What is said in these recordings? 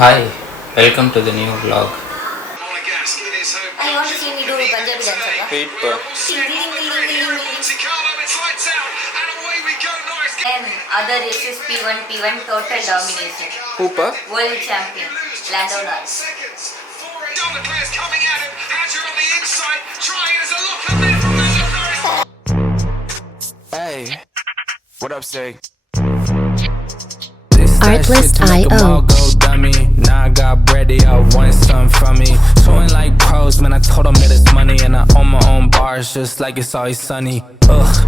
Hi, welcome to the new vlog. I want to see me do Punjabi dance, Akka. Wait, pa. And other races P1 total domination. Who, pa? World champion. Landowner. Hey, what up, say? Artlist.io. Go dummy. Now I got bread, they all want something from me. Showing like pros, man. I told them that it's money, and I own my own bars, just like it's always sunny. Ugh,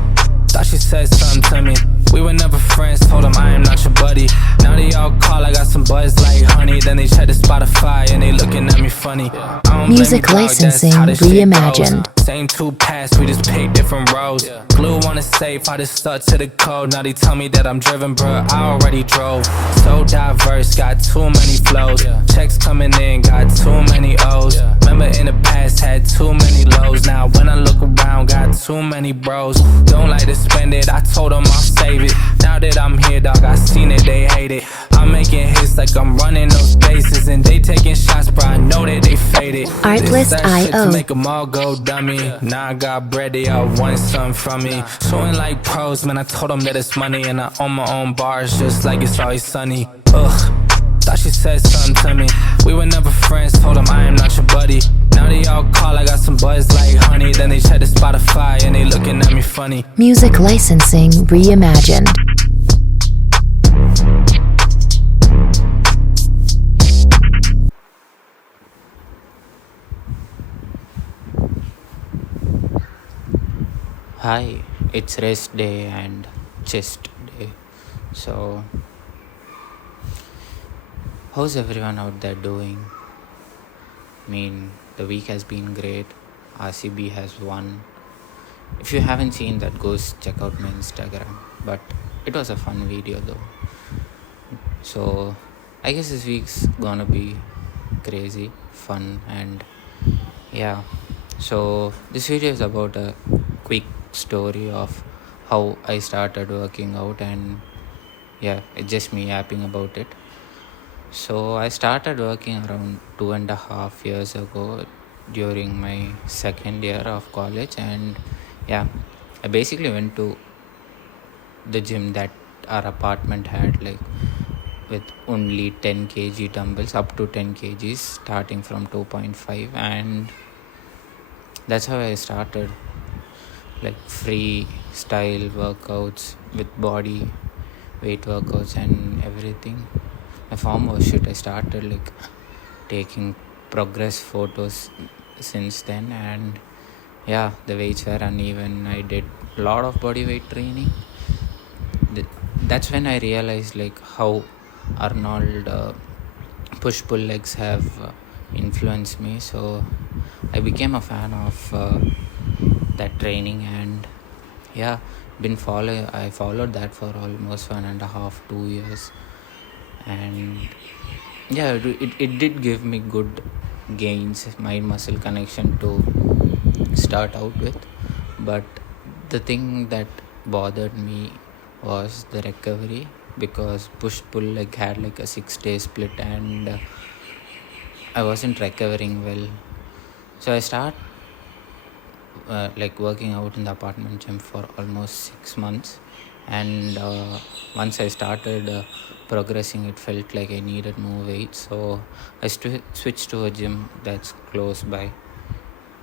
thought she said something to me. We were never friends, told them I am not your buddy. Now they all call, I got some buzz like honey. Then they check the Spotify and they looking at me funny. I don't Music blame you, dog, that's licensing how this shit reimagined. goes. Same two paths, we just pick different roads. Glue on the safe, I just stuck to the code. Now they tell me that I'm driven, bruh, I already drove. So diverse, got too many flows. Checks coming in, got too many O's. Remember in the past, had too many lows. Now when I look around, got too many bros. Don't like to spend it, I told them I'll save it. Now that I'm here, dog, I seen it, they hate it. I'm making hits like I'm running those bases. And they taking shots, bro, I know that they faded. This that shit to Artlist.io. make them all go dummy. Now I got bread, they all want something from me. Showing like pros, man, I told them that it's money. And I own my own bars, just like it's always sunny. Ugh, thought she said something to me. We were never friends, told them I am not your buddy. Now they all call, I got some buzz like honey. Then they check the Spotify and they looking at me funny. Music licensing reimagined. Hi, it's rest day and chest day. So, how's everyone out there doing? The week has been great. RCB has won. If you haven't seen that, go check out my Instagram. But it was a fun video though. So, I guess this week's gonna be crazy, fun, and yeah. So, this video is about a quick story of how I started working out, and yeah, it's just me yapping about it. So, I started working around 2.5 years ago during my second year of college, and yeah, I basically went to the gym that our apartment had, like with only 10 kg dumbbells, up to 10 kgs, starting from 2.5, and that's how I started, like free style workouts with body weight workouts and everything. My form was shit. I started like taking progress photos since then, and yeah, the weights were uneven. I did a lot of body weight training. That's when I realized like how Arnold push pull legs have influenced me. So I became a fan of that training, and yeah, I followed that for almost 1.5 2 years, and yeah, it did give me good gains, mind muscle connection to start out with. But the thing that bothered me was the recovery, because push pull like had like a 6 day split, and I wasn't recovering well. So I start like working out in the apartment gym for almost 6 months, and once I started progressing, it felt like I needed more weight. So I switched to a gym that's close by.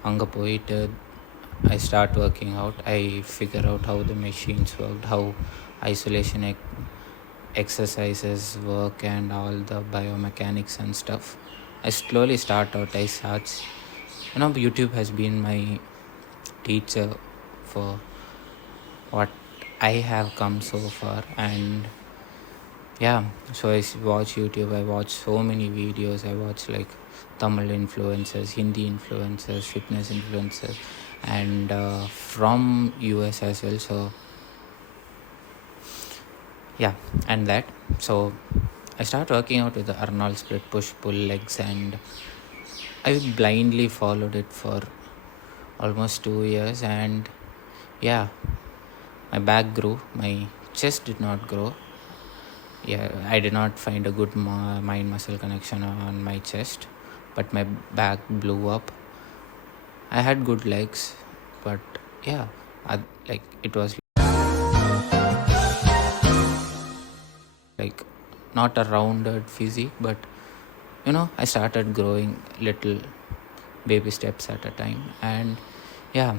Anga poite I start working out. I figure out how the machines worked, how isolation exercises work, and all the biomechanics and stuff. I slowly start out. I search. YouTube has been my teacher for what I have come so far, and yeah, so watch YouTube. I watch so many videos. I watch like Tamil influencers, Hindi influencers, fitness influencers, and from US as well. So yeah, and that. So I start working out with the Arnold split, push pull legs, and I blindly followed it for almost 2 years, and yeah, my back grew, my chest did not grow, Yeah, I did not find a good mind muscle connection on my chest, but my back blew up. I had good legs, but yeah, like it was like not a rounded physique, but I started growing little baby steps at a time. And yeah,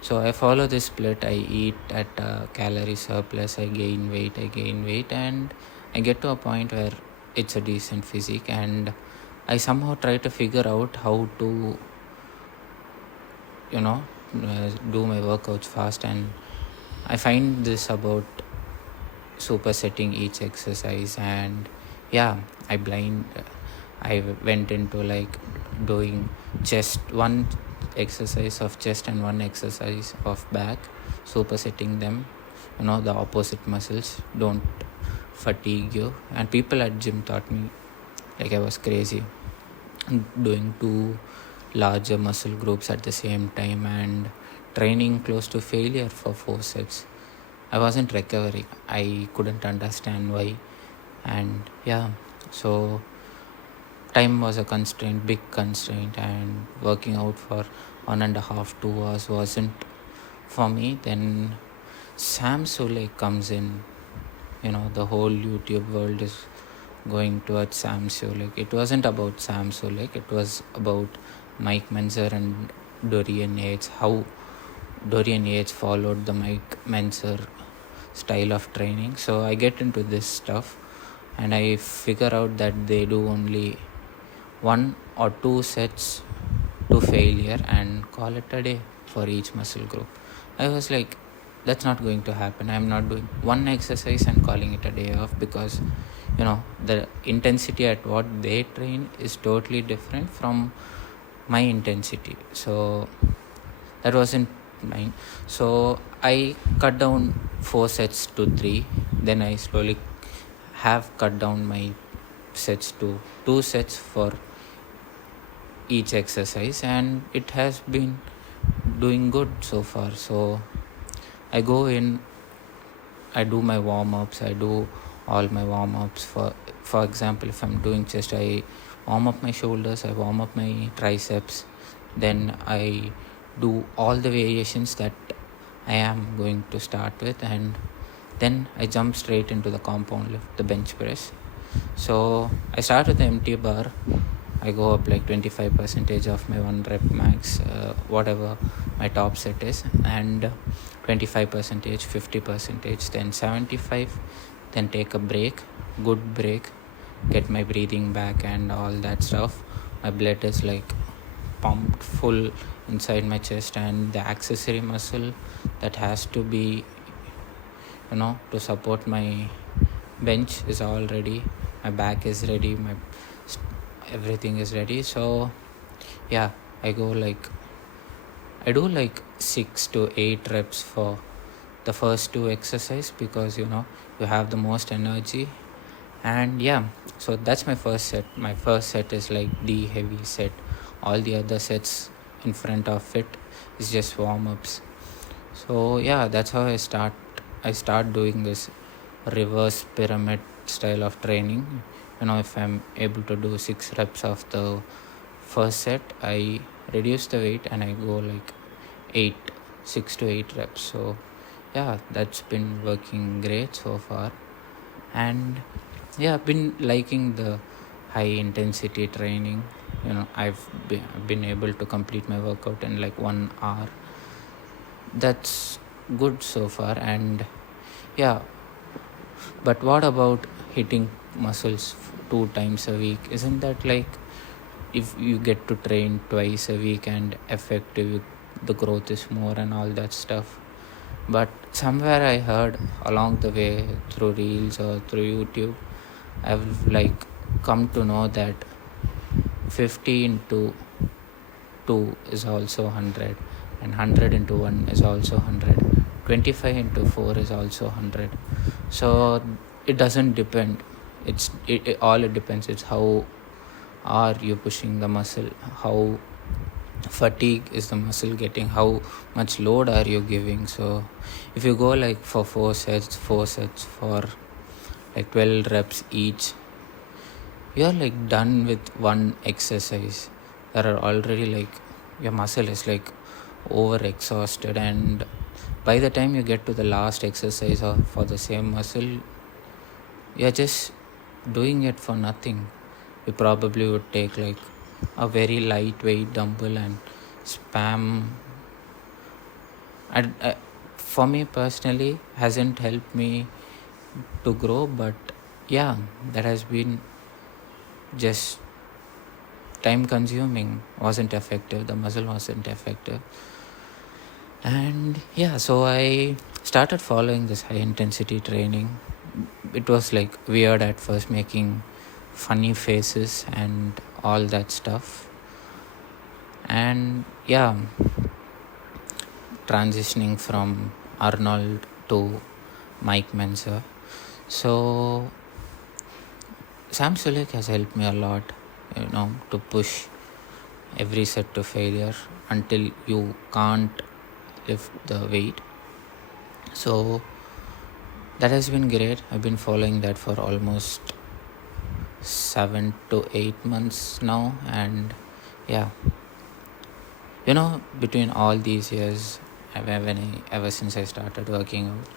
so I follow this split. I eat at a calorie surplus, I gain weight, and I get to a point where it's a decent physique, and I somehow try to figure out how to do my workouts fast. And I find this about supersetting each exercise. And yeah, I went into like doing just one exercise of chest and one exercise of back, supersetting them. The opposite muscles don't fatigue you. And people at gym thought me like I was crazy doing two larger muscle groups at the same time and training close to failure for 4 sets. I wasn't recovering. I couldn't understand why. And yeah, so time was a constraint, big constraint, and working out for 1.5, 2 hours wasn't for me. Then Sam Sulek comes in. The whole YouTube world is going towards Sam Sulek. It wasn't about Sam Sulek, it was about Mike Menzer and Dorian Yates. How Dorian Yates followed the Mike Menzer style of training. So I get into this stuff and I figure out that they do only 1 or 2 sets to failure and call it a day for each muscle group. I was like, that's not going to happen. I'm not doing one exercise and calling it a day off, because the intensity at what they train is totally different from my intensity. So that wasn't mine. So I cut down 4 sets to 3. Then I slowly have cut down my sets to 2 sets for each exercise, and it has been doing good so far. So I go in, I do my warm-ups, I do all my warm-ups. For example, if I'm doing chest, I warm up my shoulders, I warm up my triceps, then I do all the variations that I am going to start with, and then I jump straight into the compound lift, the bench press. So I start with the empty bar. I go up like 25% of my 1 rep max, whatever my top set is, and 25%, 50%, then 75, then take a break, good break, get my breathing back and all that stuff. My blood is like pumped full inside my chest, and the accessory muscle that has to be to support my bench is all ready. My back is ready, my everything is ready. So yeah, I do like 6 to 8 reps for the first 2 exercises, because you have the most energy. And yeah, so that's my first set. My first set is like the heavy set. All the other sets in front of it is just warm-ups. So yeah, that's how I start doing this reverse pyramid style of training. If I'm able to do 6 reps of the first set, I reduce the weight and I go like 6 to 8 reps. So yeah, that's been working great so far. And yeah, I've been liking the high intensity training. I've been able to complete my workout in like 1 hour. That's good so far. And yeah, but what about hitting muscles 2 times a week? Isn't that like, if you get to train twice a week and effective, the growth is more and all that stuff? But somewhere I heard along the way through reels or through YouTube, I've like come to know that 50 into 2 is also 100, and 100 into 1 is also 100, 25 into 4 is also 100. So it doesn't depend. It all it depends. It's how are you pushing the muscle, how fatigue is the muscle getting, how much load are you giving. So if you go like for 4 sets for like 12 reps each, you're like done with one exercise. There are already like your muscle is like over exhausted, and by the time you get to the last exercise or for the same muscle, you're just doing it for nothing. You probably would take like a very lightweight dumbbell and spam. For me personally, hasn't helped me to grow, but yeah, that has been just time consuming, wasn't effective, the muscle wasn't effective. And yeah, so I started following this high intensity training. It was like weird at first, making funny faces and all that stuff. And yeah, transitioning from Arnold to Mike Menzer. So Sam Sulek has helped me a lot, to push every set to failure until you can't lift the weight. So that has been great. I've been following that for almost 7 to 8 months now, and yeah, between all these years, ever since I started working out,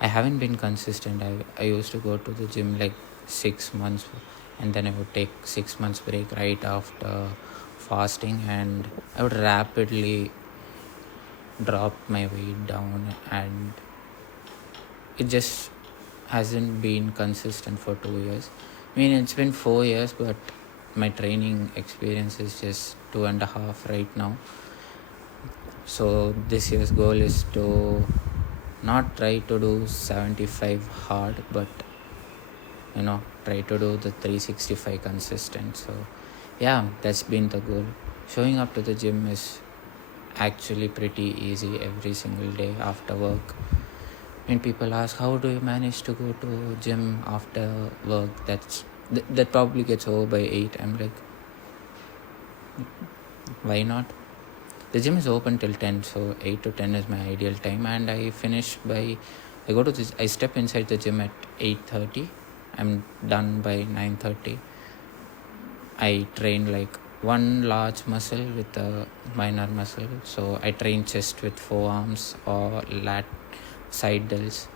I haven't been consistent. I used to go to the gym like 6 months, and then I would take 6 months break right after fasting, and I would rapidly drop my weight down, and it just hasn't been consistent for 2 years. I mean, it's been 4 years, but my training experience is just 2.5 right now. So this year's goal is to not try to do 75 hard, but try to do the 365 consistent. So yeah, that's been the goal. Showing up to the gym is actually pretty easy every single day after work. When people ask, how do you manage to go to gym after work, that probably gets over by 8. I'm like, why not? The gym is open till 10, so 8 to 10 is my ideal time, and I step inside the gym at 8:30. I'm done by 9:30. I train like one large muscle with a minor muscle. So I train chest with forearms, or lat side delts,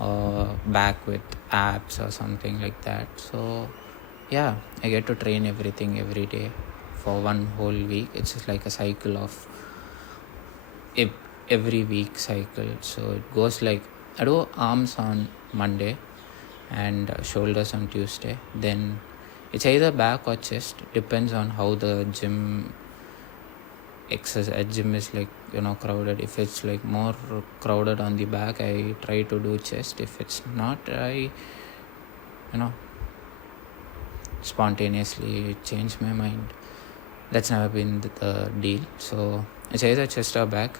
or back with abs or something like that. So yeah, I get to train everything every day for one whole week. It's just like a cycle of every week cycle. So it goes like, I do arms on Monday and shoulders on Tuesday. Then it's either back or chest, depends on how the gym is like, crowded. If it's like more crowded on the back, I try to do chest. If it's not, I spontaneously change my mind. That's never been the deal. So it's either chest or back,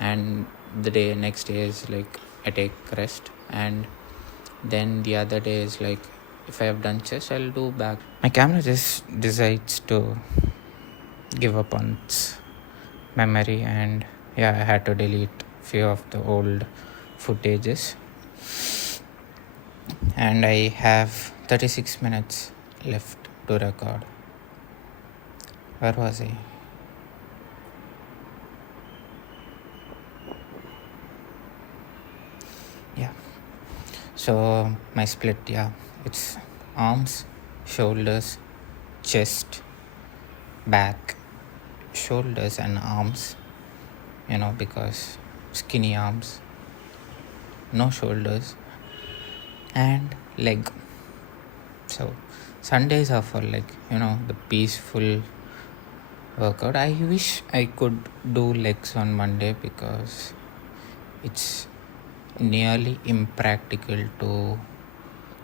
and the next day is like I take rest, and then the other day is like, if I have done chest, I'll do back. My camera just decides to give up on its memory, and yeah, I had to delete few of the old footages, and I have 36 minutes left to record. Where was I? Yeah. So my split, it's arms, shoulders, chest, back, shoulders and arms, because skinny arms, no shoulders, and leg. So Sundays are for like, the peaceful workout. I wish I could do legs on Monday, because it's nearly impractical to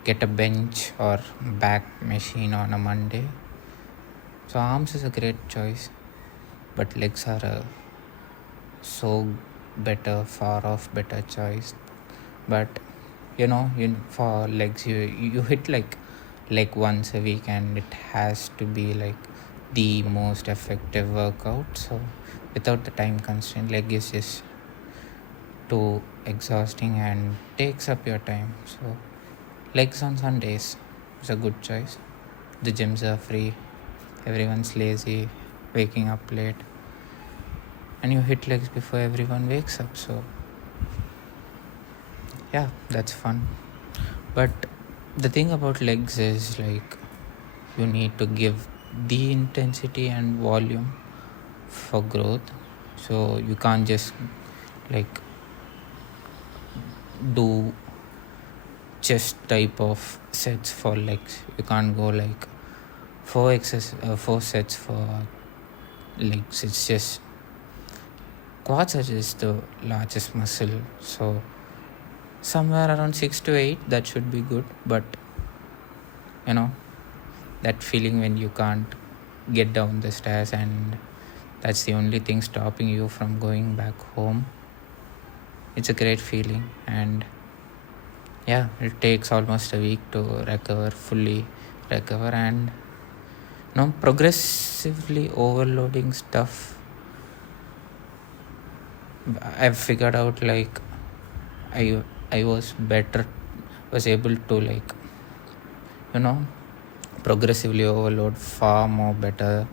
get a bench or back machine on a Monday. So arms is a great choice, but legs are a far off better choice. But for legs, you hit like leg once a week, and it has to be like the most effective workout. So without the time constraint, leg is just too exhausting and takes up your time. So Legs on Sundays is a good choice. The gyms are free, everyone's lazy, waking up late, and you hit legs before everyone wakes up. So yeah, that's fun. But the thing about legs is like you need to give the intensity and volume for growth. So you can't just like do chest type of sets for legs. You can't go like 4 sets for legs. It's just quads are just the largest muscle, so somewhere around 6 to 8 that should be good. But you know that feeling when you can't get down the stairs and that's the only thing stopping you from going back home, it's a great feeling. And yeah, it takes almost a week to fully recover. And progressively overloading stuff, I've figured out like I was able to like progressively overload far more better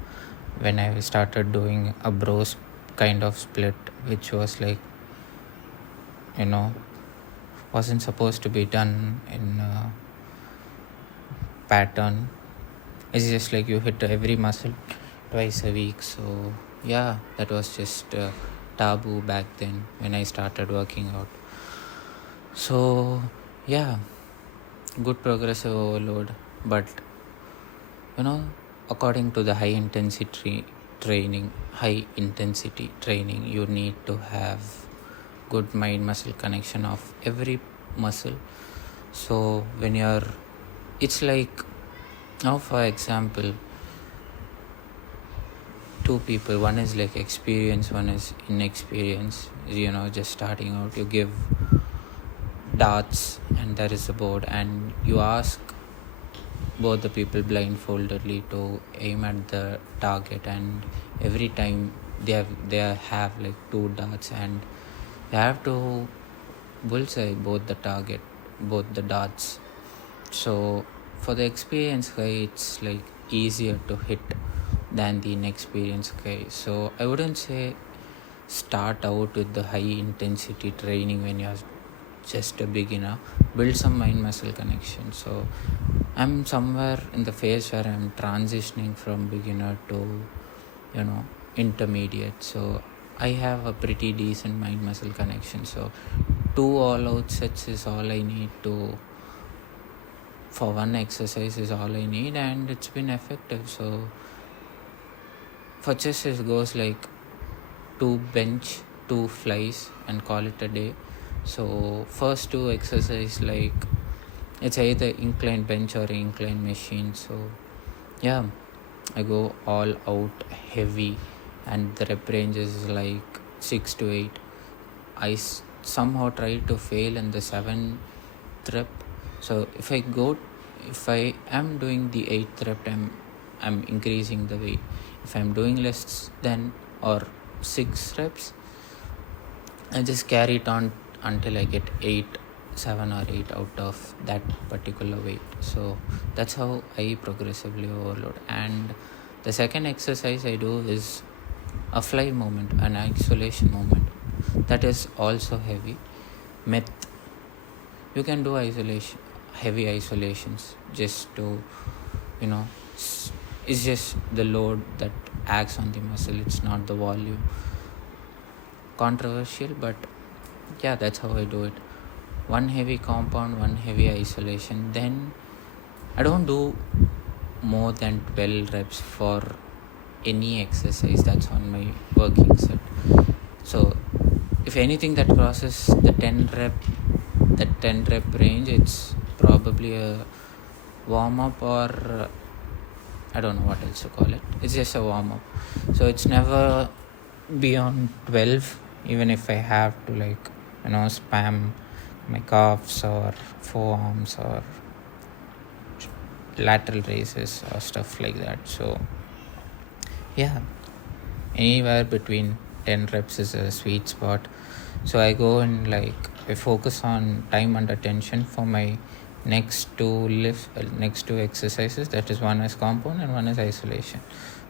when I started doing a bros kind of split, which was like wasn't supposed to be done in a pattern. It's just like you hit every muscle twice a week. So yeah, that was just taboo back then when I started working out. So yeah, good progressive overload. But according to the high intensity training, you need to have good mind muscle connection of every muscle. So when it's like now, for example, two people, one is like experience, one is inexperience, just starting out. You give darts and there is a board and you ask both the people blindfoldedly to aim at the target, and every time they have like 2 darts and they have to bullseye both the darts. So for the experienced guy, it's like easier to hit than the inexperienced guy. So I wouldn't say start out with the high intensity training when you're just a beginner. Build some mind muscle connection. So I'm somewhere in the phase where I'm transitioning from beginner to intermediate. So I have a pretty decent mind muscle connection. So 2 all out sets is all I need for one exercise is all I need, and it's been effective. So for chest it goes like 2 bench, 2 flies and call it a day. So first 2 exercise, like it's either incline bench or incline machine. So yeah, I go all out heavy and the rep range is like 6 to 8. I somehow try to fail in the 7th rep. So if I am doing the 8th rep, I'm increasing the weight. If I'm doing less than or 6 reps, I just carry it on until I get 7 or 8 out of that particular weight. So that's how I progressively overload. And the second exercise I do is a fly movement, an isolation movement. That is also heavy. You can do heavy isolations just to it's just the load that acts on the muscle, it's not the volume. Controversial, but yeah, that's how I do it. One heavy compound, one heavy isolation. Then I don't do more than 12 reps for any exercise that's on my working set. So if anything that crosses the 10 rep range, it's probably a warm up, or I don't know what else to call it. It's just a warm up. So it's never beyond 12, even if I have to spam my calves or forearms or lateral raises or stuff like that. So yeah, anywhere between 10 reps is a sweet spot. So I go and I focus on time under tension for my next to exercises. That is, one is compound and one is isolation.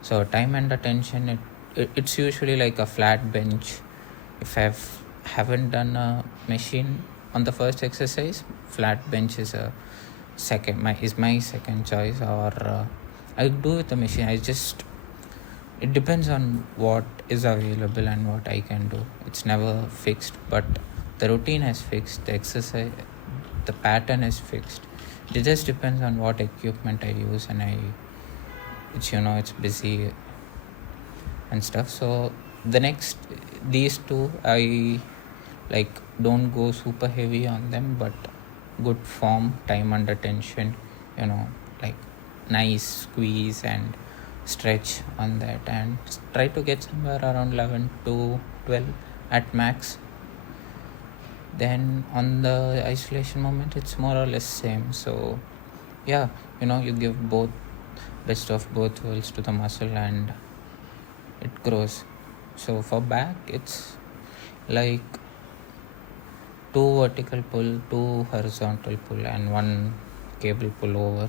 So time and attention, it's usually like a flat bench. If haven't done a machine on the first exercise, flat bench is my second choice. Or I do with the machine. It depends on what is available and what I can do. It's never fixed, but the routine is fixed. The exercise, the pattern is fixed. It just depends on what equipment I use, and it's busy and stuff. So these two, I don't go super heavy on them, but good form, time under tension, like nice squeeze and stretch on that, and try to get somewhere around 11 to 12 at max. Then on the isolation moment, it's more or less same. So yeah, you give best of both worlds to the muscle and it grows. So for back, it's like 2 vertical pull, 2 horizontal pull, and 1 cable pull over.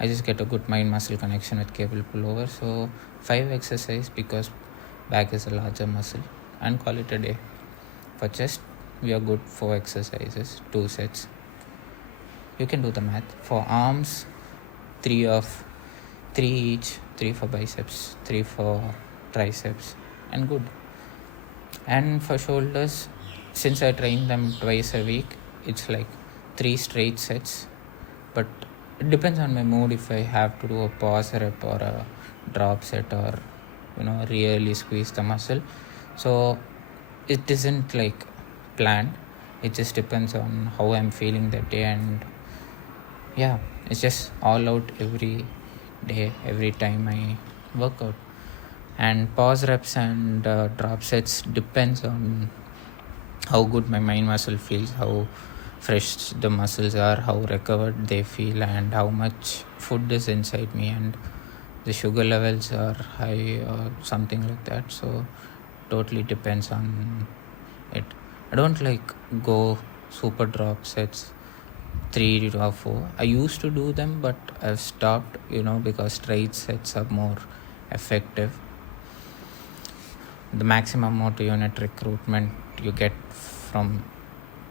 I just get a good mind muscle connection with cable pull over. So 5 exercise, because back is a larger muscle, and call it a day. For chest, we are good 4 exercises, 2 sets. You can do the math. For arms, 3 each, 3 for biceps, 3 for triceps, and good. And for shoulders, since I train them twice a week, it's like 3 straight sets. But it depends on my mood if I have to do a pause rep or a drop set, or really squeeze the muscle. So it isn't like planned. It just depends on how I'm feeling that day, and yeah, it's just all out every day, every time I work out. And pause reps and drop sets depends on how good my mind muscle feels, how fresh the muscles are, how recovered they feel, and how much food is inside me, and the sugar levels are high or something like that. So totally depends on it. I don't go super drop sets 3 or 4. I used to do them, but I've stopped, because straight sets are more effective. The maximum motor unit recruitment you get from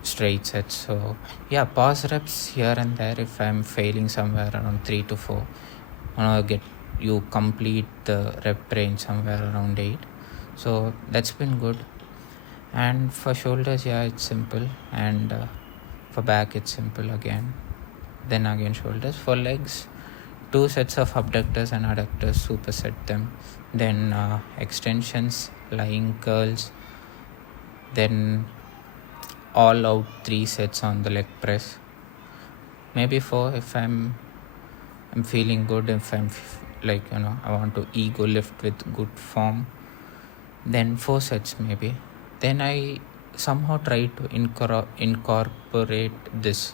straight sets. So yeah, pause reps here and there if I'm failing somewhere around 3 to 4. You complete the rep range somewhere around 8. So that's been good. And for shoulders, yeah, it's simple. And for back, it's simple again. Then again shoulders. For legs, 2 sets of abductors and adductors, superset them. Then extensions, lying curls. Then all out 3 sets on the leg press. Maybe 4 if I'm feeling good, if I'm I want to ego lift with good form. Then 4 sets maybe. Then I somehow try to incorporate this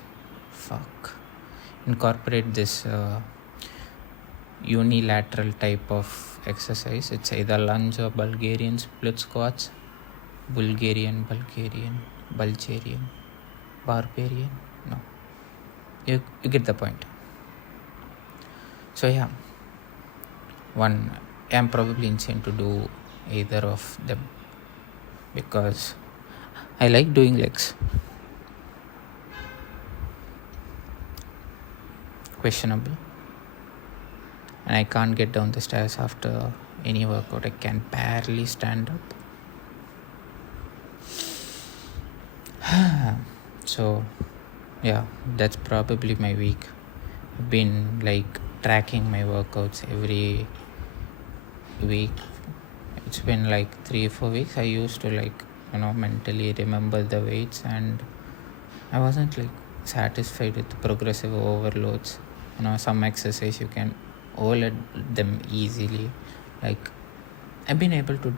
unilateral type of exercise. It's either lunge or Bulgarian split squats. Bulgarian, barbarian. No, you get the point. So yeah, I'm probably insane to do either of them, because I like doing legs. Questionable. And I can't get down the stairs after any workout. I can barely stand up. So yeah, that's probably my week. I've been tracking my workouts every week. It's been 3-4 weeks. I used to mentally remember the weights, and I wasn't satisfied with the progressive overloads. Some exercise you can overload them easily. I've been able to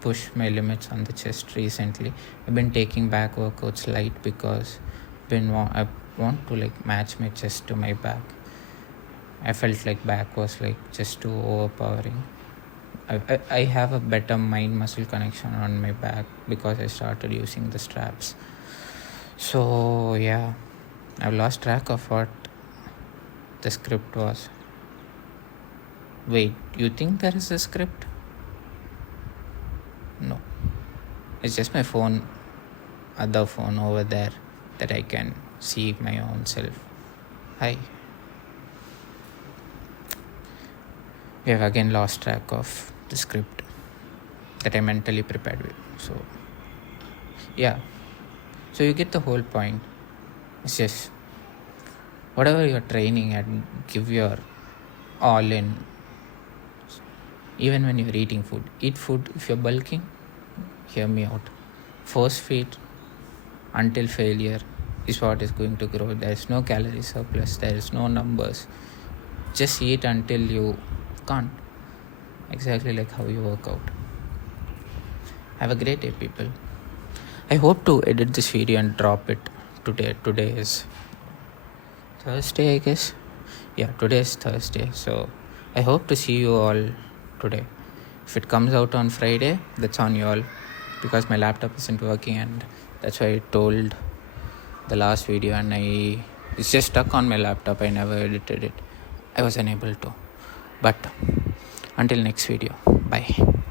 push my limits on the chest recently. I've been taking back workouts light because I want to match my chest to my back. I felt like back was just too overpowering. I have a better mind muscle connection on my back because I started using the straps. So yeah, I've lost track of what the script was. Wait, you think there is a script? No. It's just my phone, other phone over there that I can see my own self. Hi. We have again lost track of the script that I mentally prepared with. So, yeah. So you get the whole point. It's just whatever you're training at, give your all in. Even when you're eating food, eat food. If you're bulking, hear me out. Force feed until failure is what is going to grow. There is no calorie surplus, there is no numbers. Just eat until you can't. Exactly like how you work out. Have a great day, people. I hope to edit this video and drop it today. Today is Thursday, I guess. Yeah, today is Thursday. So I hope to see you all today. If it comes out on Friday, that's on you all, because my laptop isn't working, and that's why I told the last video, and it's just stuck on my laptop. I never edited it. I was unable to. But until next video, bye.